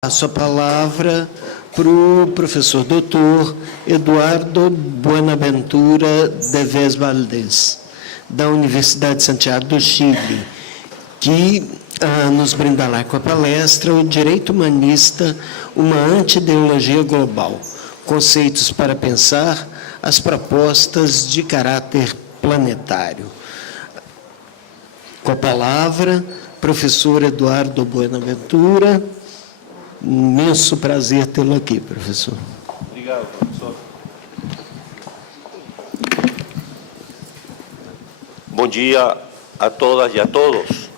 Passo a palavra para o professor doutor Eduardo Buenaventura Deves Valdez, da Universidade de Santiago do Chile, que nos brindará com a palestra O Direito Humanista, uma anti-ideologia global, conceitos para pensar as propostas de caráter planetário. Com a palavra, professor Eduardo Buenaventura. Imenso prazer tê-lo aqui, professor. Obrigado, professor. Bom dia a todas e a todos.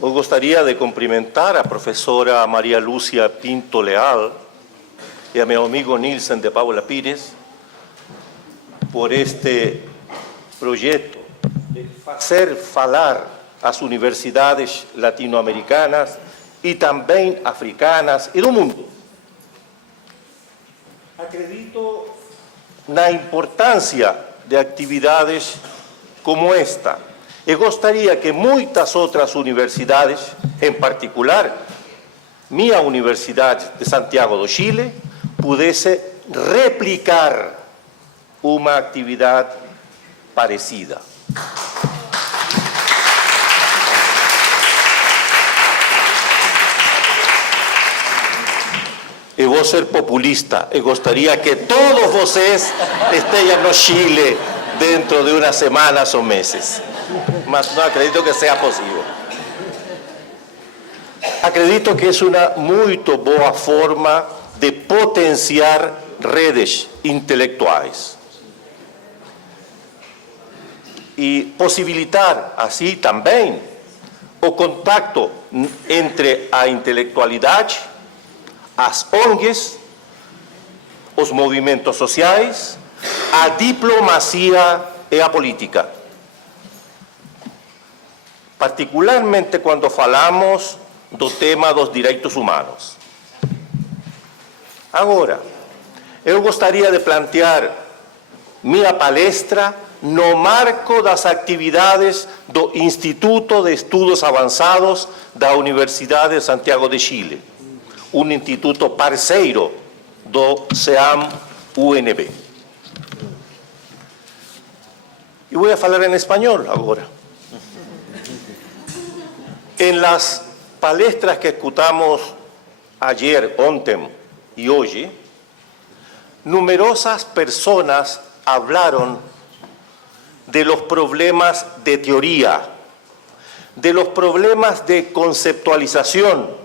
Eu gostaria de cumprimentar a professora Maria Lúcia Pinto Leal e a meu amigo Nilson de Paula Pires por este projeto de fazer falar as universidades latino-americanas e também africanas e do mundo. Acredito na importância de atividades como esta e gostaria que muitas outras universidades, em particular minha Universidade de Santiago do Chile, pudesse replicar uma atividade parecida. Eu vou ser populista e gostaria que todos vocês estejam no Chile dentro de umas semanas ou meses. Mas não acredito que seja possível. Acredito que é uma muito boa forma de potenciar redes intelectuais e possibilitar assim também o contato entre a intelectualidade, as ONGs, os movimentos sociais, a diplomacia e a política. Particularmente quando falamos do tema dos direitos humanos. Agora, eu gostaria de plantear minha palestra no marco das atividades do Instituto de Estudos Avançados da Universidade de Santiago de Chile, um instituto parceiro do CEAM-UNB. E vou falar em espanhol agora. En las palestras que escutamos ayer, ontem y hoy, numerosas personas hablaron de los problemas de teoría, de los problemas de conceptualización,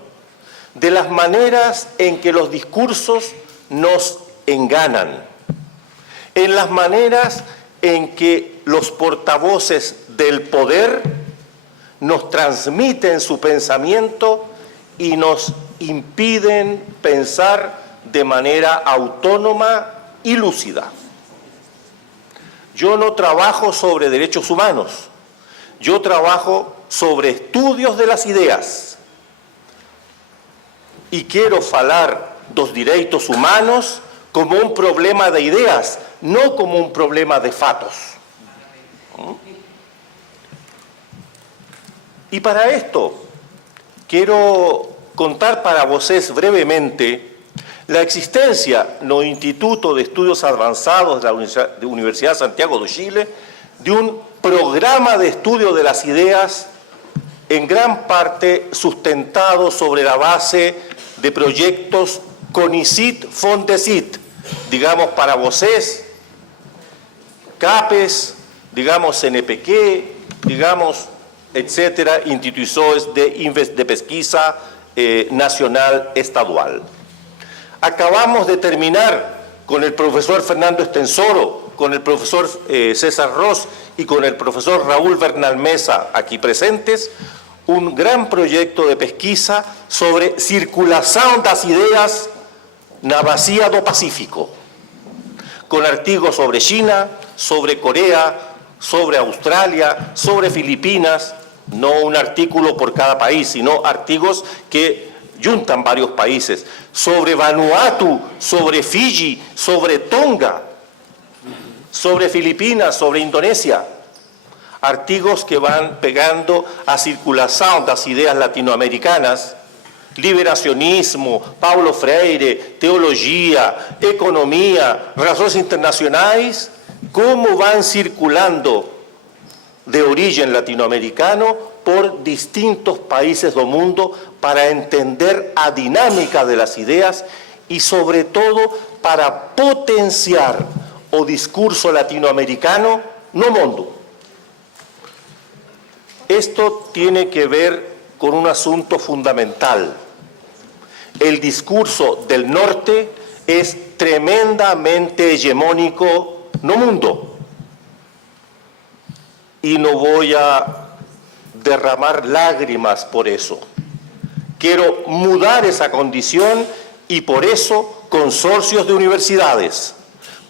de las maneras en que los discursos nos enganan, en las maneras en que los portavoces del poder nos transmiten su pensamiento y nos impiden pensar de manera autónoma y lúcida. Yo no trabajo sobre derechos humanos, yo trabajo sobre estudios de las ideas y quiero falar dos direitos humanos como un problema de ideas, no como un problema de fatos. Y para esto quiero contar para vocês brevemente la existencia no Instituto de Estudios Avanzados de la Universidad de Santiago de Chile de un programa de estudio de las ideas en gran parte sustentado sobre la base de proyectos CONICIT-FONDECIT, digamos para vocês, CAPES, digamos CNPq, digamos etcétera, instituciones de pesquisa nacional estadual. Acabamos de terminar con el profesor Fernando Estensoro, con el profesor César Ross y con el profesor Raúl Bernal Mesa, aquí presentes, un gran proyecto de pesquisa sobre circulación das ideas na bacia do Pacífico, con artigos sobre China, sobre Corea, sobre Australia, sobre Filipinas, no un artículo por cada país, sino artículos que juntan varios países, sobre Vanuatu, sobre Fiji, sobre Tonga, sobre Filipinas, sobre Indonesia. Artigos que van pegando a circulación das ideas latinoamericanas liberacionismo, Paulo Freire, teología, economía, relaciones internacionales, cómo van circulando de origen latinoamericano por distintos países del mundo para entender a dinámica de las ideas y sobre todo para potenciar o discurso latinoamericano no mundo. Esto tiene que ver con un asunto fundamental. El discurso del norte es tremendamente hegemónico no mundo. Y no voy a derramar lágrimas por eso. Quiero mudar esa condición y por eso consorcios de universidades,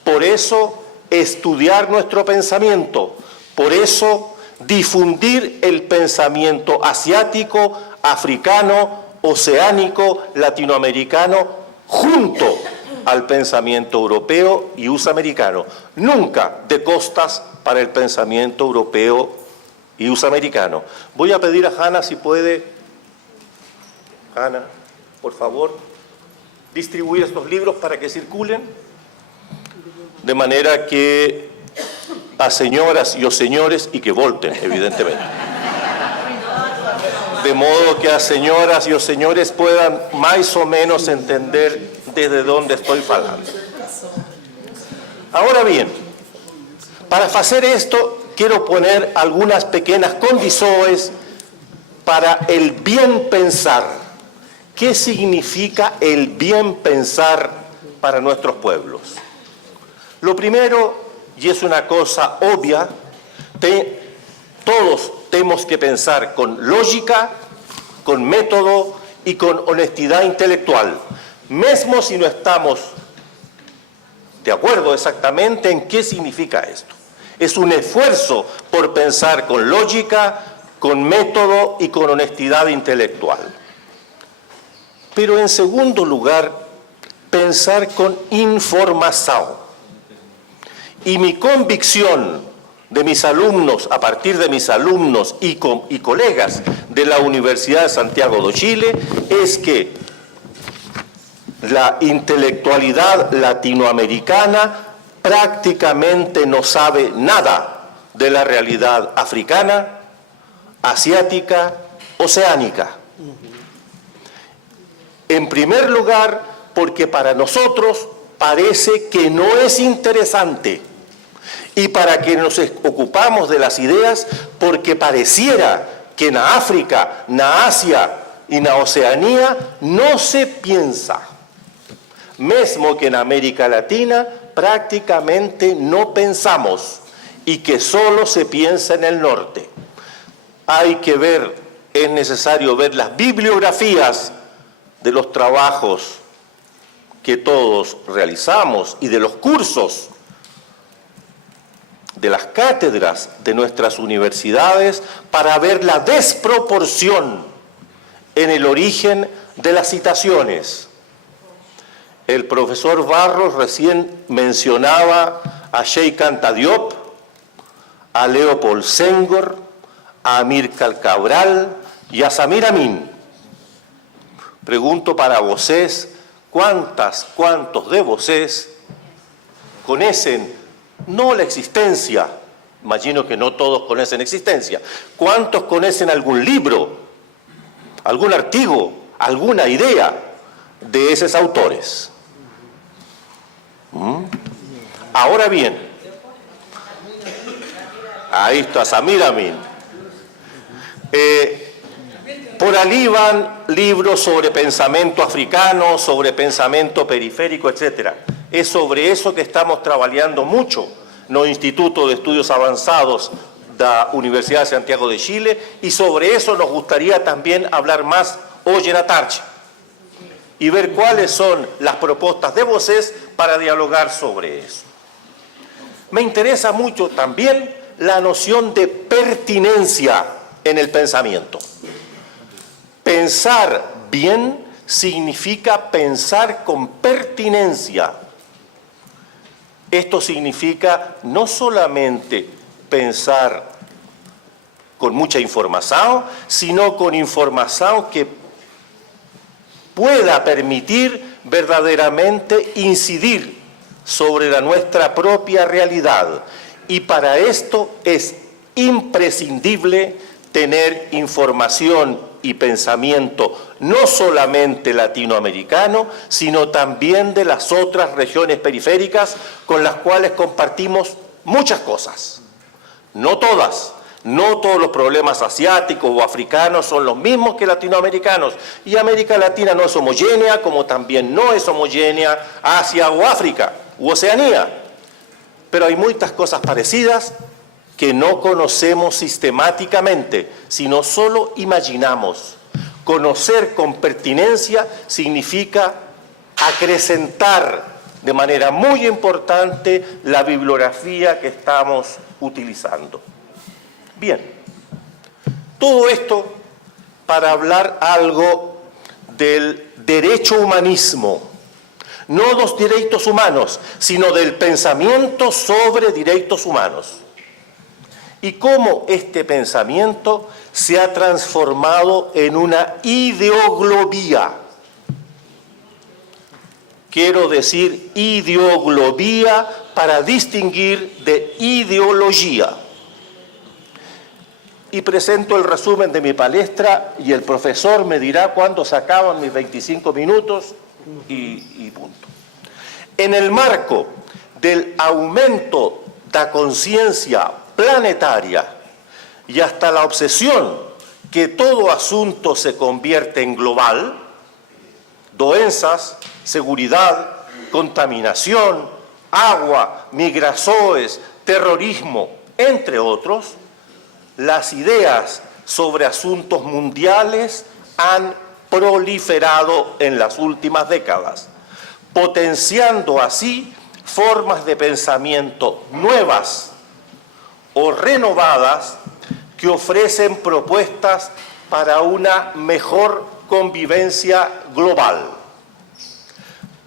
por eso estudiar nuestro pensamiento, por eso difundir el pensamiento asiático, africano, oceánico, latinoamericano, junto al pensamiento europeo y USA-americano. Nunca de costas para el pensamiento europeo y USA-americano. Voy a pedir a Hanna si puede, Hanna, por favor, distribuir estos libros para que circulen, de manera que a señoras y a señores, y que voten, evidentemente. De modo que a señoras y a señores puedan más o menos entender desde dónde estoy hablando. Ahora bien, para hacer esto, quiero poner algunas pequeñas condiciones para el bien pensar. ¿Qué significa el bien pensar para nuestros pueblos? Lo primero, y es una cosa obvia, todos tenemos que pensar con lógica, con método y con honestidad intelectual, mesmo si no estamos de acuerdo exactamente en qué significa esto. Es un esfuerzo por pensar con lógica, con método y con honestidad intelectual. Pero en segundo lugar, pensar con información. Y mi convicción de mis alumnos, a partir de mis alumnos y colegas de la Universidad de Santiago de Chile, es que la intelectualidad latinoamericana prácticamente no sabe nada de la realidad africana, asiática, oceánica. En primer lugar, porque para nosotros parece que no es interesante. Y para que nos ocupamos de las ideas, porque pareciera que en África, en Asia y en Oceanía no se piensa. Mesmo que en América Latina prácticamente no pensamos y que solo se piensa en el norte. Hay que ver, es necesario ver las bibliografías de los trabajos que todos realizamos y de los cursos, de las cátedras de nuestras universidades para ver la desproporción en el origen de las citaciones. El profesor Barros recién mencionaba a Sheikh Anta Diop, a Leopold Senghor, a Amílcar Cabral y a Samir Amin. Pregunto para vosotros, ¿cuántos de vosotros conocen no la existencia? Imagino que no todos conocen existencia. ¿Cuántos conocen algún libro, algún artículo, alguna idea de esos autores? Ahora bien, ahí está Samir Amin. Por allí van libros sobre pensamiento africano, sobre pensamiento periférico, etc. Es sobre eso que estamos trabajando mucho no Instituto de Estudios Avanzados de la Universidad de Santiago de Chile, y sobre eso nos gustaría también hablar más hoy en la tarde y ver cuáles son las propuestas de voces para dialogar sobre eso. Me interesa mucho también la noción de pertinencia en el pensamiento. Pensar bien significa pensar con pertinencia. Esto significa no solamente pensar con mucha información, sino con información que pueda permitir verdaderamente incidir sobre nuestra propia realidad. Y para esto es imprescindible tener información y pensamiento no solamente latinoamericano, sino también de las otras regiones periféricas con las cuales compartimos muchas cosas. No todas, no todos los problemas asiáticos o africanos son los mismos que latinoamericanos, y América Latina no es homogénea, como también no es homogénea Asia o África u Oceanía. Pero hay muchas cosas parecidas que no conocemos sistemáticamente, sino solo imaginamos. Conocer con pertinencia significa acrecentar de manera muy importante la bibliografía que estamos utilizando. Bien, todo esto para hablar algo del derecho humanismo, no los derechos humanos, sino del pensamiento sobre derechos humanos. Y cómo este pensamiento se ha transformado en una ideoglobía. Quiero decir ideoglobía para distinguir de ideología. Y presento el resumen de mi palestra y el profesor me dirá cuándo se acaban mis 25 minutos y punto. En el marco del aumento de la conciencia planetaria y hasta la obsesión que todo asunto se convierte en global, doenças, seguridad, contaminación, agua, migraciones, terrorismo, entre otros, las ideas sobre asuntos mundiales han proliferado en las últimas décadas, potenciando así formas de pensamiento nuevas o renovadas que ofrecen propuestas para una mejor convivencia global.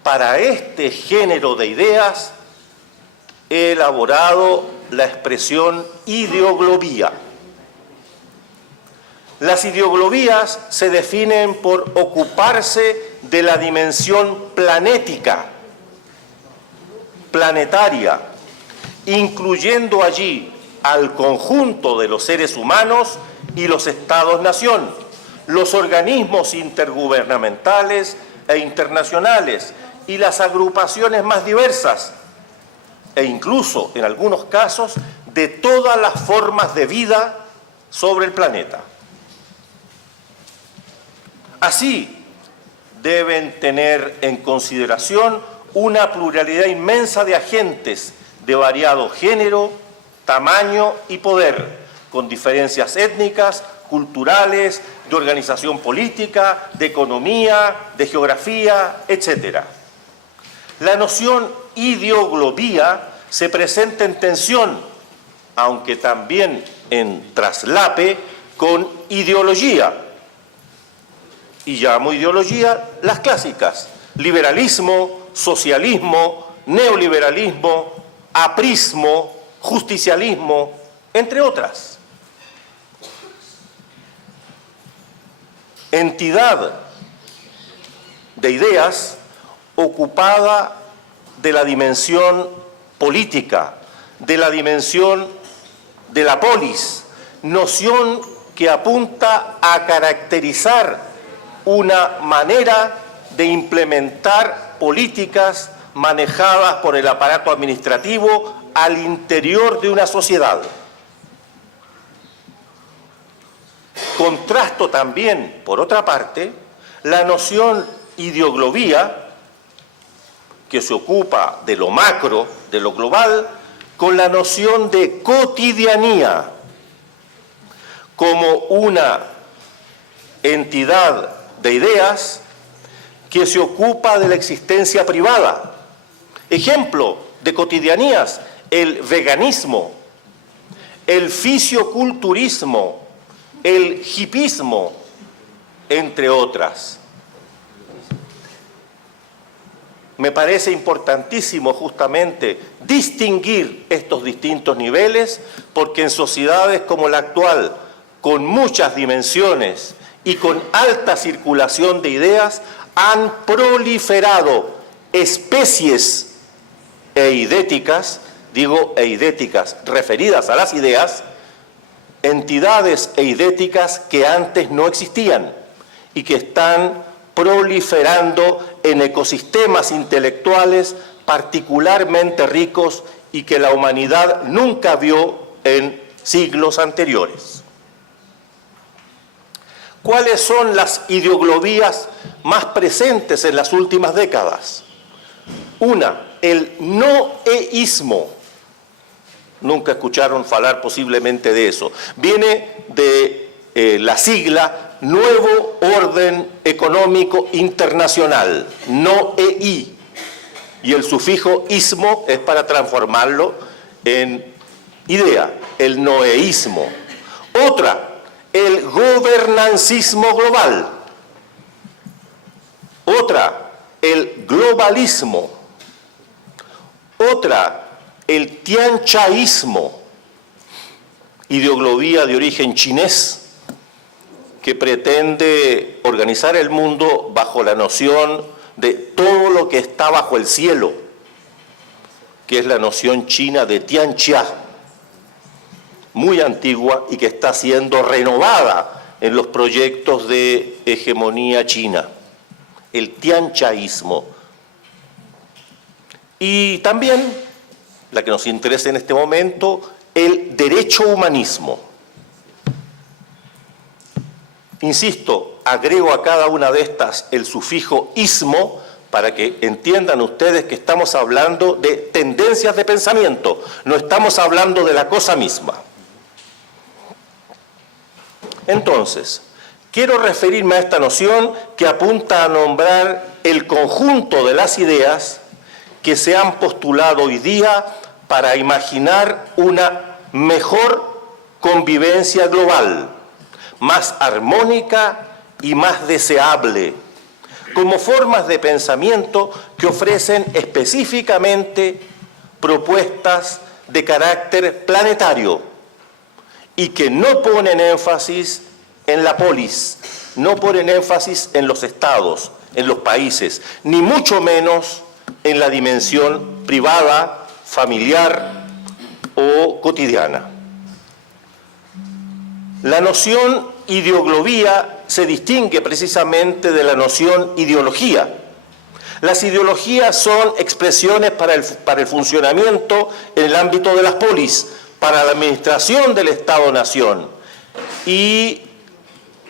Para este género de ideas he elaborado la expresión ideoglobía. Las ideoglobías se definen por ocuparse de la dimensión planética, planetaria, incluyendo allí al conjunto de los seres humanos y los estados-nación, los organismos intergubernamentales e internacionales y las agrupaciones más diversas, e incluso, en algunos casos, de todas las formas de vida sobre el planeta. Así, deben tener en consideración una pluralidad inmensa de agentes de variado género, tamaño y poder, con diferencias étnicas, culturales, de organización política, de economía, de geografía, etc. La noción ideoglobía se presenta en tensión, aunque también en traslape, con ideología. Y llamo ideología las clásicas: liberalismo, socialismo, neoliberalismo, aprismo, justicialismo, entre otras. Entidad de ideas ocupada de la dimensión política, de la dimensión de la polis, noción que apunta a caracterizar una manera de implementar políticas manejadas por el aparato administrativo al interior de una sociedad. Contrasto también, por otra parte, la noción ideoglobía, que se ocupa de lo macro, de lo global, con la noción de cotidianía, como una entidad de ideas que se ocupa de la existencia privada. Ejemplo de cotidianías: el veganismo, el fisioculturismo, el hipismo, entre otras. Me parece importantísimo justamente distinguir estos distintos niveles, porque en sociedades como la actual, con muchas dimensiones y con alta circulación de ideas han proliferado especies eidéticas, digo eidéticas referidas a las ideas, entidades eidéticas que antes no existían y que están proliferando en ecosistemas intelectuales particularmente ricos y que la humanidad nunca vio en siglos anteriores. ¿Cuáles son las ideoglobías más presentes en las últimas décadas? Una, el noeísmo. Nunca escucharon hablar posiblemente de eso. Viene de la sigla Nuevo Orden Económico Internacional, NOEI, y el sufijo ismo es para transformarlo en idea, el noeísmo. Otra, el gobernancismo global. Otra, el globalismo. Otra, el tianchaísmo, ideoglobía de origen chinés que pretende organizar el mundo bajo la noción de todo lo que está bajo el cielo, que es la noción china de Tianxia, muy antigua y que está siendo renovada en los proyectos de hegemonía china, el tianchaísmo. Y también, la que nos interesa en este momento, el derecho humanismo. Insisto, agrego a cada una de estas el sufijo ismo para que entiendan ustedes que estamos hablando de tendencias de pensamiento, no estamos hablando de la cosa misma. Entonces, quiero referirme a esta noción que apunta a nombrar el conjunto de las ideas que se han postulado hoy día para imaginar una mejor convivencia global, más armónica y más deseable, como formas de pensamiento que ofrecen específicamente propuestas de carácter planetario y que no ponen énfasis en la polis, no ponen énfasis en los estados, en los países, ni mucho menos en la dimensión privada, familiar o cotidiana. La noción ideoglobía se distingue precisamente de la noción ideología. Las ideologías son expresiones para el funcionamiento en el ámbito de las polis, para la administración del Estado-Nación y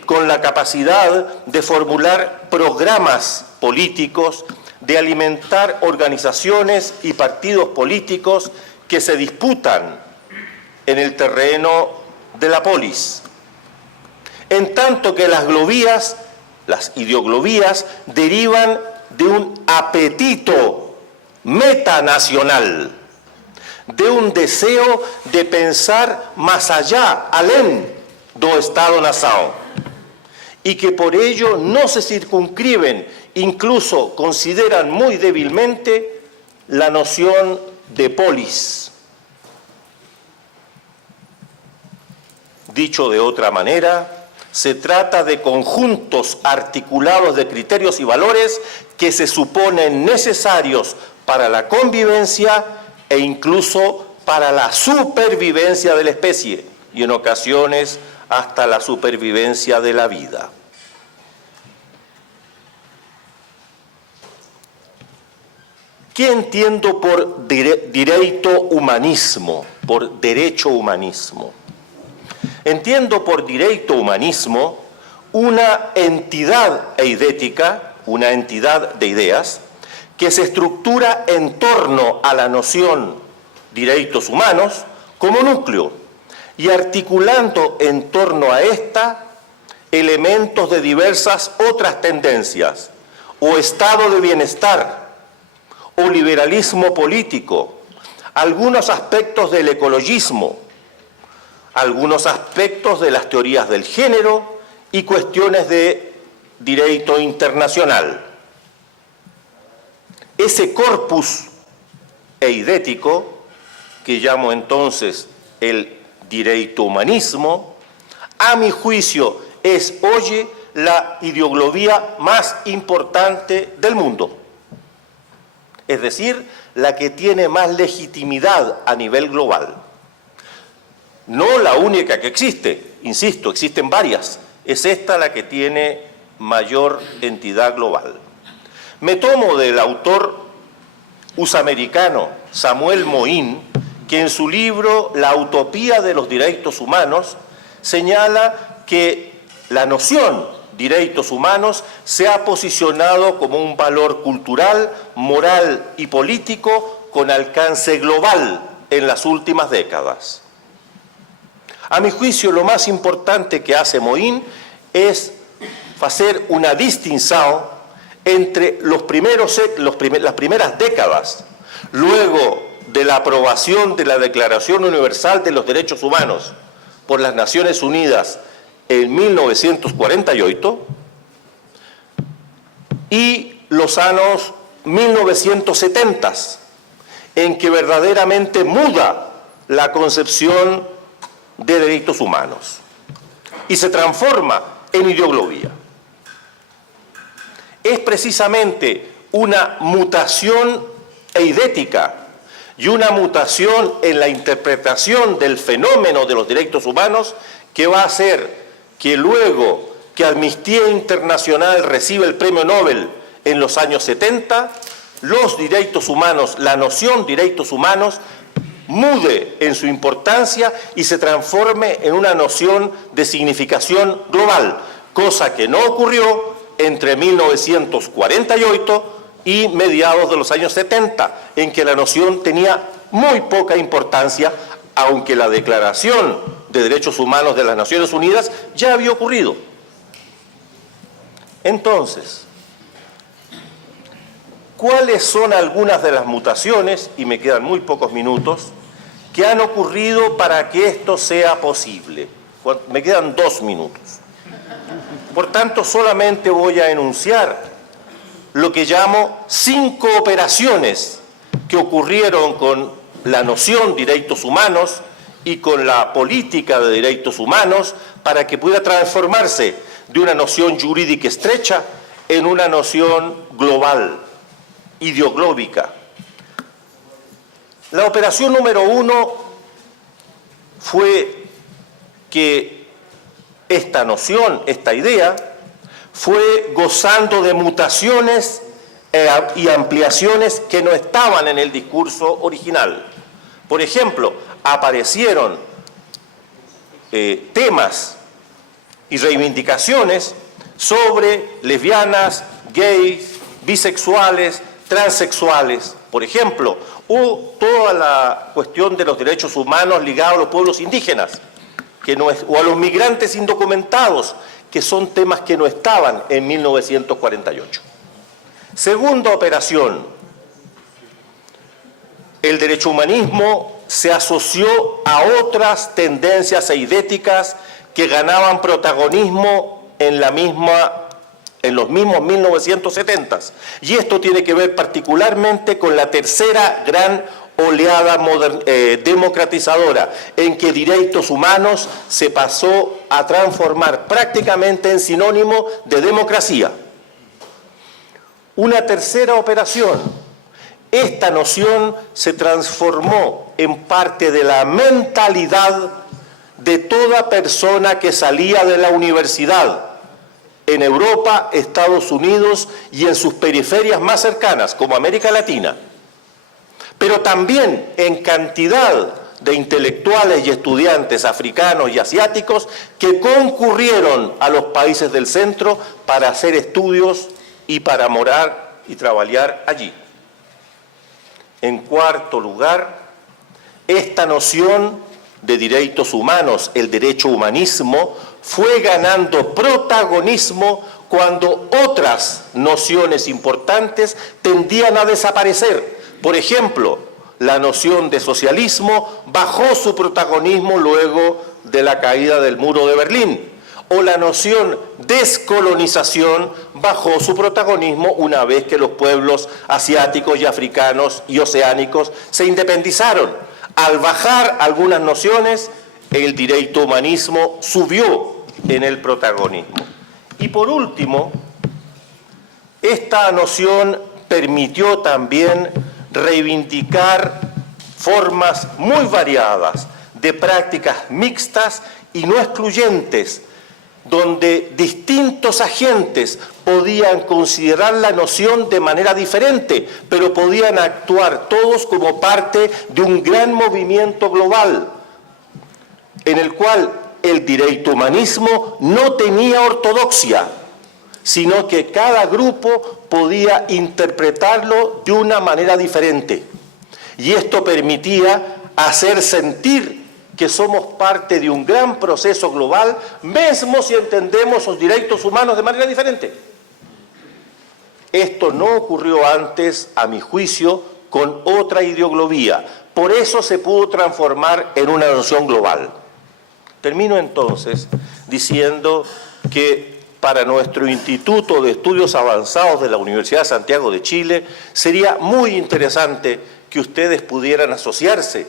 con la capacidad de formular programas políticos, de alimentar organizaciones y partidos políticos que se disputan en el terreno de la polis. En tanto que las globías, las ideoglobías, derivan de un apetito metanacional, de un deseo de pensar más allá, além do Estado-nación, y que por ello no se circunscriben, incluso consideran muy débilmente la noción de polis. Dicho de otra manera, se trata de conjuntos articulados de criterios y valores que se suponen necesarios para la convivencia e incluso para la supervivencia de la especie y en ocasiones hasta la supervivencia de la vida. ¿Qué entiendo por derecho humanismo, por derecho humanismo? Entiendo por derecho humanismo una entidad eidética, una entidad de ideas, que se estructura en torno a la noción derechos humanos como núcleo y articulando en torno a esta elementos de diversas otras tendencias, o estado de bienestar, o liberalismo político, algunos aspectos del ecologismo, algunos aspectos de las teorías del género y cuestiones de derecho internacional. Ese corpus eidético, que llamo entonces el derecho humanismo, a mi juicio es hoy la ideología más importante del mundo, es decir, la que tiene más legitimidad a nivel global. No la única que existe, insisto, existen varias, es esta la que tiene mayor entidad global. Me tomo del autor usamericano Samuel Moyn, que en su libro La utopía de los derechos humanos señala que la noción derechos humanos se ha posicionado como un valor cultural, moral y político con alcance global en las últimas décadas. A mi juicio, lo más importante que hace Moyn es hacer una distinción entre las primeras décadas, luego de la aprobación de la Declaración Universal de los Derechos Humanos por las Naciones Unidas en 1948, y los años 1970, en que verdaderamente muda la concepción de derechos humanos y se transforma en ideología. Es precisamente una mutación eidética y una mutación en la interpretación del fenómeno de los derechos humanos que va a hacer que luego que Amnistía Internacional recibe el Premio Nobel en los años 70, los derechos humanos, la noción de derechos humanos, mude en su importancia y se transforme en una noción de significación global, cosa que no ocurrió entre 1948 y mediados de los años 70, en que la noción tenía muy poca importancia, aunque la Declaración de Derechos Humanos de las Naciones Unidas ya había ocurrido. Entonces, ¿cuáles son algunas de las mutaciones, y me quedan muy pocos minutos, que han ocurrido para que esto sea posible? Me quedan 2 minutos. Por tanto, solamente voy a enunciar lo que llamo 5 operaciones que ocurrieron con la noción de derechos humanos y con la política de derechos humanos para que pueda transformarse de una noción jurídica estrecha en una noción global, ideoglóbica. La operación número 1 fue que esta noción, esta idea, fue gozando de mutaciones y ampliaciones que no estaban en el discurso original. Por ejemplo, aparecieron temas y reivindicaciones sobre lesbianas, gays, bisexuales, transexuales. Por ejemplo, hubo toda la cuestión de los derechos humanos ligados a los pueblos indígenas, o a los migrantes indocumentados, que son temas que no estaban en 1948. Segunda operación, el derecho humanismo se asoció a otras tendencias eidéticas que ganaban protagonismo en los mismos 1970s. Y esto tiene que ver particularmente con la tercera gran oleada democratizadora, en que derechos humanos se pasó a transformar prácticamente en sinónimo de democracia. Una tercera operación, esta noción se transformó en parte de la mentalidad de toda persona que salía de la universidad en Europa, Estados Unidos y en sus periferias más cercanas, como América Latina, pero también en cantidad de intelectuales y estudiantes africanos y asiáticos que concurrieron a los países del centro para hacer estudios y para morar y trabajar allí. En cuarto lugar, esta noción de derechos humanos, el derecho humanismo, fue ganando protagonismo cuando otras nociones importantes tendían a desaparecer. Por ejemplo, la noción de socialismo bajó su protagonismo luego de la caída del muro de Berlín, o la noción descolonización bajó su protagonismo una vez que los pueblos asiáticos y africanos y oceánicos se independizaron. Al bajar algunas nociones, el derecho humanismo subió en el protagonismo. Y por último, esta noción permitió también reivindicar formas muy variadas de prácticas mixtas y no excluyentes, donde distintos agentes podían considerar la noción de manera diferente, pero podían actuar todos como parte de un gran movimiento global, en el cual el derecho humanismo no tenía ortodoxia, sino que cada grupo podía interpretarlo de una manera diferente. Y esto permitía hacer sentir que somos parte de un gran proceso global, mismo si entendemos los derechos humanos de manera diferente. Esto no ocurrió antes, a mi juicio, con otra ideología. Por eso se pudo transformar en una noción global. Termino entonces diciendo que para nuestro Instituto de Estudios Avanzados de la Universidad de Santiago de Chile sería muy interesante que ustedes pudieran asociarse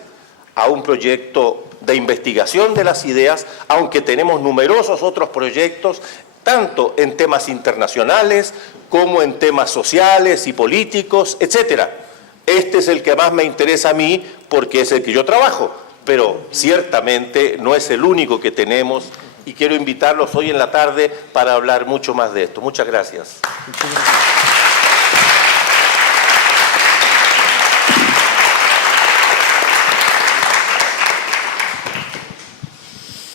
a un proyecto de investigación de las ideas, aunque tenemos numerosos otros proyectos, tanto en temas internacionales como en temas sociales y políticos, etc. Este es el que más me interesa a mí porque es el que yo trabajo, pero ciertamente no es el único que tenemos y quiero invitarlos hoy en la tarde para hablar mucho más de esto. Muchas gracias. Muchas gracias.